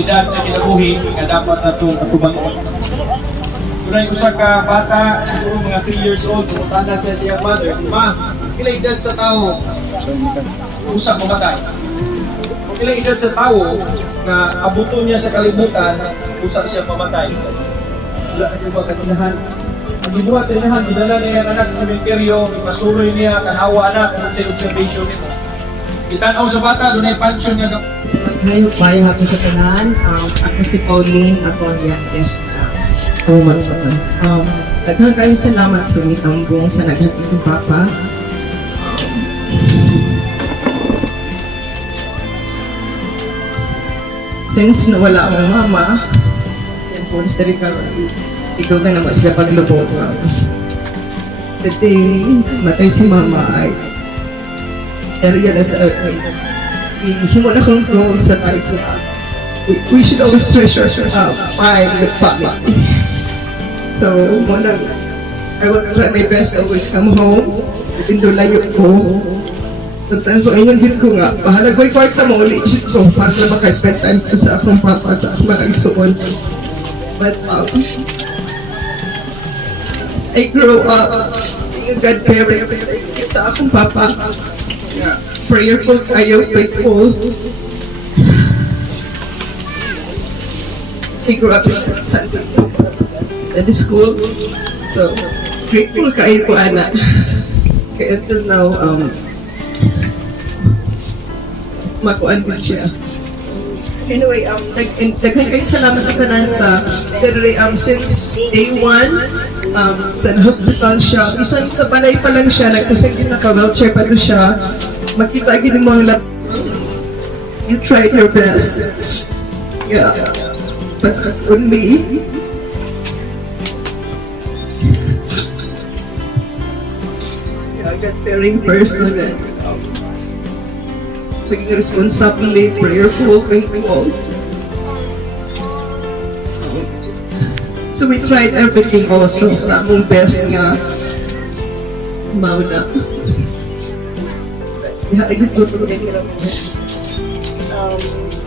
realidad sa kinabuhi nga dapat natong atubangon. Tunay usa ka bata, siguro mga 3 years old, tanda sa siyang mother, ma, pila edad sa tao, usa mamatay. Pila edad sa tao na abuto niya sa kalibutan, usa siya mamatay. Wala na yung magkatinahan. Ang gibuhat sa inahan, dinala niya ang anak sa sementeryo, ipasuroy niya, kanawa anak, kung sa observation nito. Itanaw sa bata, doon ay pension niya. Hayop bayo ako sa tanan. Ako si Pauline, ako ang youngest. Daghang kayo salamat sa mitambong sa naghatid ng Papa. Since nawala ang mama, yan po, historical, ikaw na naman sila paglubog. The day matay si mama ay realize that himo na kong goals sa life na we should always treasure pride with family. So, I will try my best to always come home, even though layo ko. Sometimes ko, ayun din ko nga, bahala ko yung kwarta mo ulit ko para na maka-spend time ko sa akong papa, sa akong mga igsuon. But, I grew up being a godparent sa akong papa. Prayerful kayo, faithful. I grew up in Sunday school. So, grateful kayo po, anak. Kaya until now, makuan din siya. Anyway, daghan kayo salamat sa tanan sa since day 1, sa hospital siya. Isang sa balay pa lang siya, nagpasagin naka-wheelchair pa doon siya. Makita agad yung mga labs. You tried your best. Yeah. But on me, I got very personal and being responsibly, prayerful, faithful. So we tried everything also sa among best nga mauna.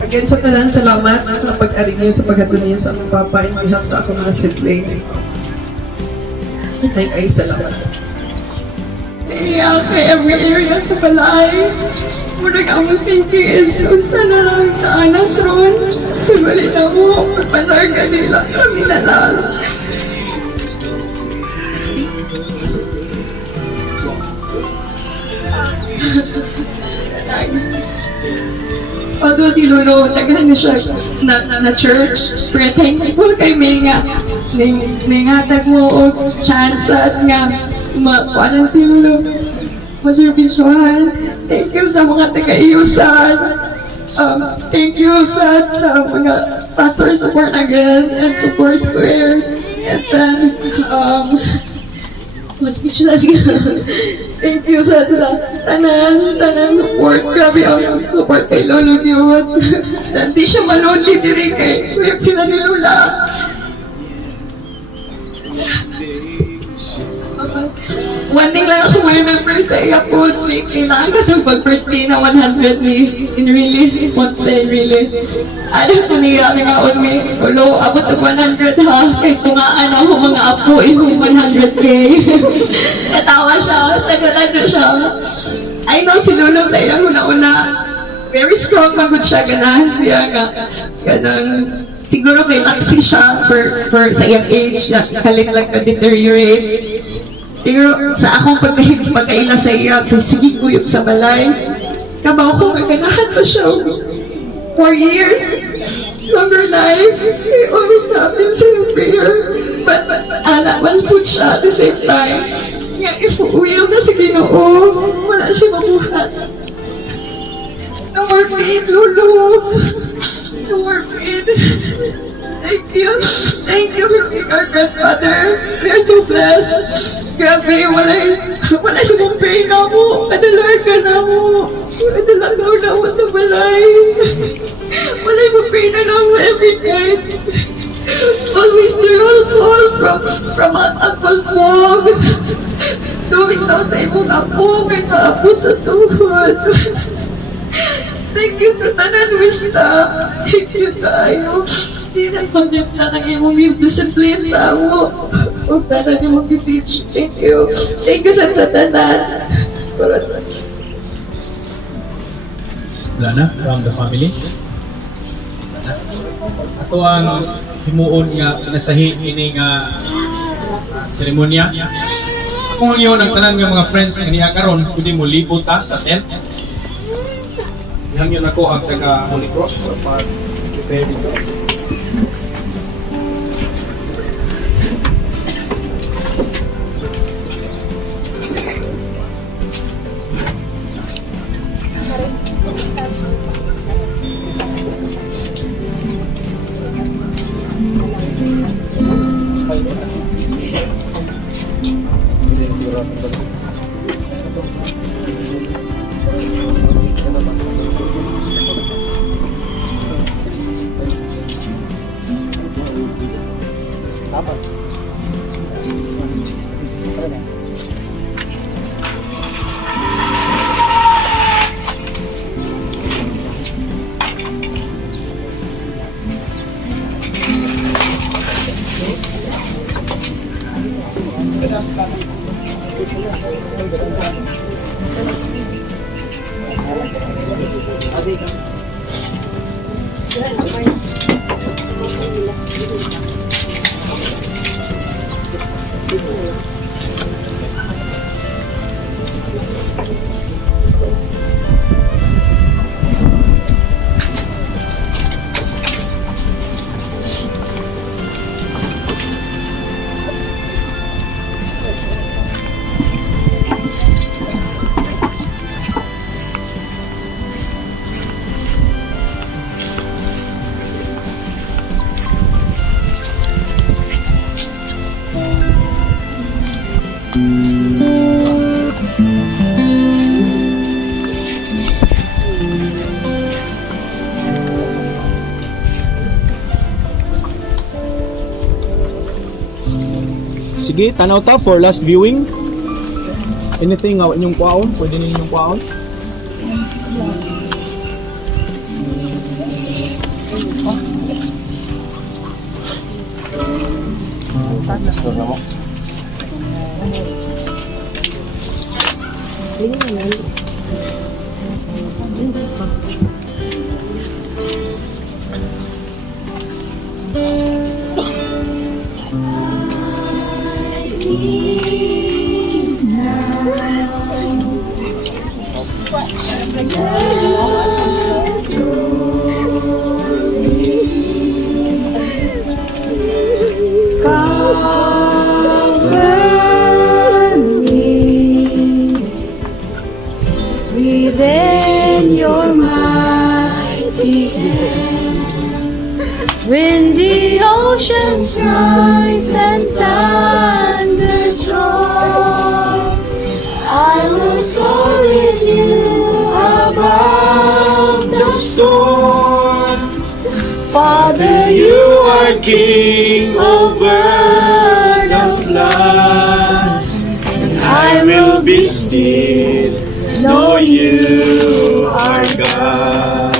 Again, sa tanan, salamat sa pag-aring niyo, sa paghatod niyo sa among papa in behalf sa akong mga siblings. Ay, salamat. Iyak kay every area sa balay. Murag ang thinking is, unsa na lang sa anas ron. Tibali na mo, pagpalarga nila, kami na lang. Although si Lolo, tagahan na siya na church, pero thankful kay May nga, ningatag mo o chance at nga, makuanan si Lolo, maservisyohan. Thank you sa mga taga-iusan. Thank you sa mga pastor support again and support square. And then, speechless ka. Thank you sa tanan support. Grabe ang support kay Lolo Diot. Hindi siya malonely diri kay web sila ni Lola. One thing lang ako remember sa iya po, kailangan ko itong pag-birthday na 100 ni in really, once day really. Ano ko niya nga on me, Lolo, abot ng 100 ha, kaya tungaan ako mga apo, yung 100K. Katawa siya, tagalan na siya. I know si Lolo sa iya una-una, very strong magod siya, ganahan siya nga. Ganun, siguro kay Laxi siya for sa iyang age, kalit lang ka-deteriorate. Pero sa akong pagkaila sa iya, sige ko yung sa balay. Kabaw ko, maganahan pa siya. 4 years, longer life, he always happens in prayer. But one put siya at the same time. Nga, if will na si Ginoo, wala siya mabuhat. No more pain, Lolo. No more pain. Thank you. Thank you for being our grandfather. We are so blessed. Grabe, walay mong pain na mo. Adalar ka na mo. Adalagaw na mo sa balay. Walay mong pain na mo every night. Always the roll call from Uncle Fog. Tuwing daw sa imong apo, may kaapo sa tuhod. Thank you sa tanan, Wista. Thank you tayo. Di na pagod na ng imong discipline sa amo. Huwag tanan imong teach. Thank you. Thank you sa tanan. Wala na, from the family. Ato ang himuon nga nasahi ini nga seremonya. Ako ang yun, ang tanan ng mga friends nga niya karon, pwede mo libot ta sa tent. Ihangyon ako ang taga Holy Cross sa pag-prepare dito. Sige, tanaw ta for last viewing. Anything nga inyong kuwaon? Pwede ninyong kuwaon? Within your mighty hand, when the oceans rise and thunders roar, I will soar with you above the storm. Father, you are King over the flood, and I will be still. Know you are God.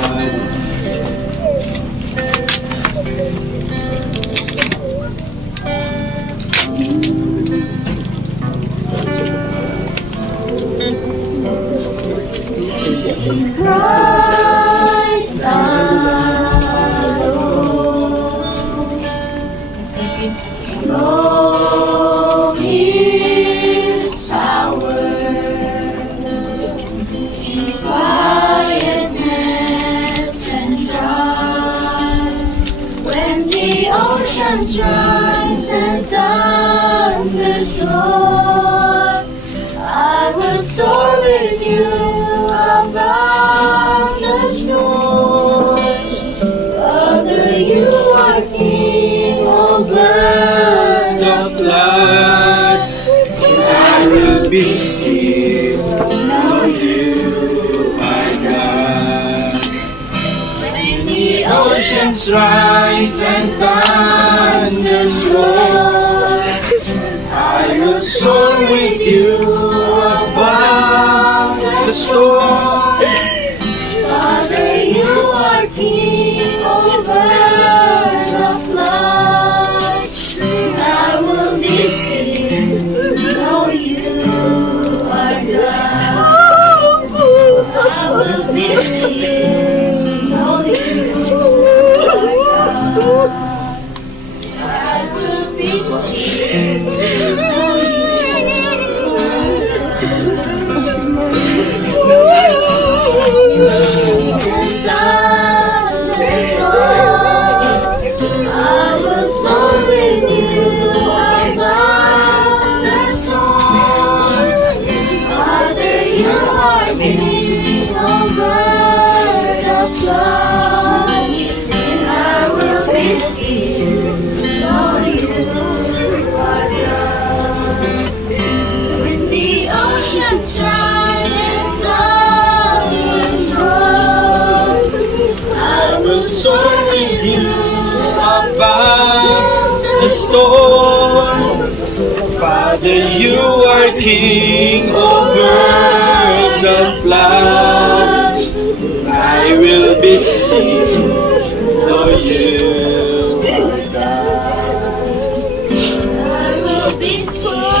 Christ alone, know His power. Quietness and calm, when the oceans rise and thunders roar, I will soar with you above the storms. Father, you are King over the flood, and I will be still. Know you are God. When the oceans rise and thunders roar, I will soar with you above the storm. Father, Father, you are King over the flood. I will be still, for you are God. I will be still.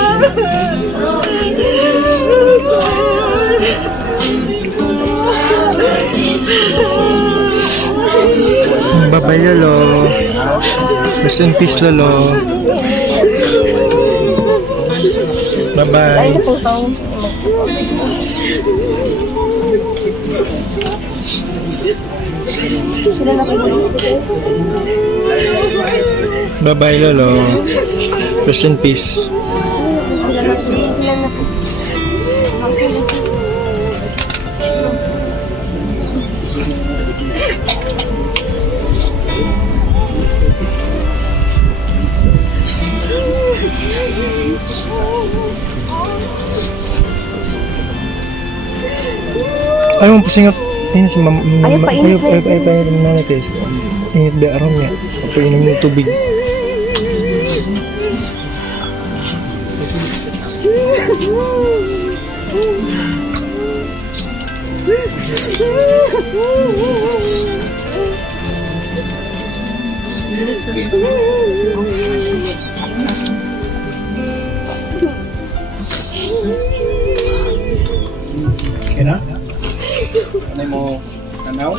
Bye-bye, Lolo. Rest in peace, Lolo. Bye-bye. Bye-bye, Lolo. Rest in peace. Ay, mong pasingat. Ayun si mama. Ayaw pa init na. Ayaw na natin. Init ba aram niya? Painom ng tubig. Okay na? Ano mo tanaw?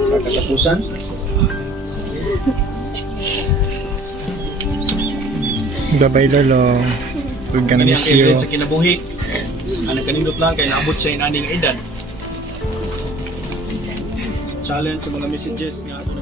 Sa katapusan? Bye-bye, Lolo. We're gonna miss you. Sa kinabuhi. Ang kanindot lang kay naabot siya yung aning edad. Challenge sa mga messages nga ato